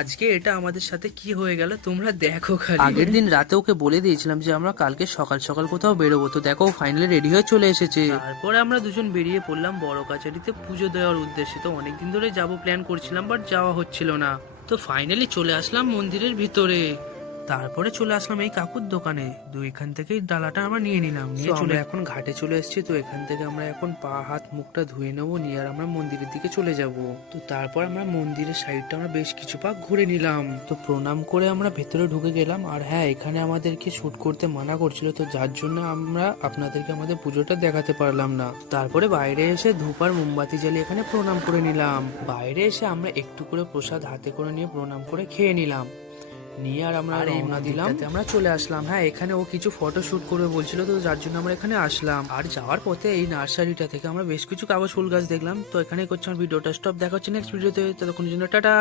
আজকে এটা আমাদের সাথে কি হয়ে গেল তোমরা দেখো খালি। আগের দিন রাতে ওকে বলে দিয়েছিলাম যে আমরা কালকে সকাল সকাল কোথাও বেরোবো, তো দেখো ফাইনালি রেডি হয়ে চলে এসেছে। তারপরে আমরা দুজন বেরিয়ে পড়লাম বড় কাছারিতে পুজো দেওয়ার উদ্দেশ্যে। তো অনেকদিন ধরে যাবো প্ল্যান করছিলাম, বাট যাওয়া হচ্ছিল না। তো ফাইনালি চলে আসলাম মন্দিরের ভিতরে। তারপরে চলে আসলাম এই কাকুর দোকানে। তো এখান থেকেই ডালাটা আমরা নিয়ে নিলাম, নিয়ে চলে এখন ঘাটে চলে এসেছি। তো এখান থেকে আমরা এখন পা হাত মুখটা ধুয়ে নেবো, নিয়ে আর আমরা মন্দিরের দিকে চলে যাব। তো তারপর আমরা মন্দিরের সাইডটা আমরা বেশ কিছু পাক ঘুরে নিলাম। তো প্রণাম করে আমরা ভেতরে ঢুকে গেলাম। আর হ্যাঁ, এখানে আমাদেরকে শুট করতে মানা করছিল, তো যার জন্য আমরা আপনাদেরকে আমাদের পুজোটা দেখাতে পারলাম না। তারপরে বাইরে এসে ধূপ আর মোমবাতি জ্বালিয়ে এখানে প্রণাম করে নিলাম। বাইরে এসে আমরা একটু করে প্রসাদ হাতে করে নিয়ে প্রণাম করে খেয়ে নিলাম, নিয়ে আর আমরা রওনা দিলাম। আমরা চলে আসলাম। হ্যাঁ, এখানে ও কিছু ফটো শুট করবে বলছিল, তো যার জন্য আমরা এখানে আসলাম। আর যাওয়ার পথে এই নার্সারিটা থেকে আমরা বেশ কিছু কাগজ ফুল গাছ দেখলাম। তো এখানে করছি আমার ভিডিওটা স্টপ। দেখা হচ্ছে নেক্সট ভিডিওতে, ততক্ষণের জন্য টাটা।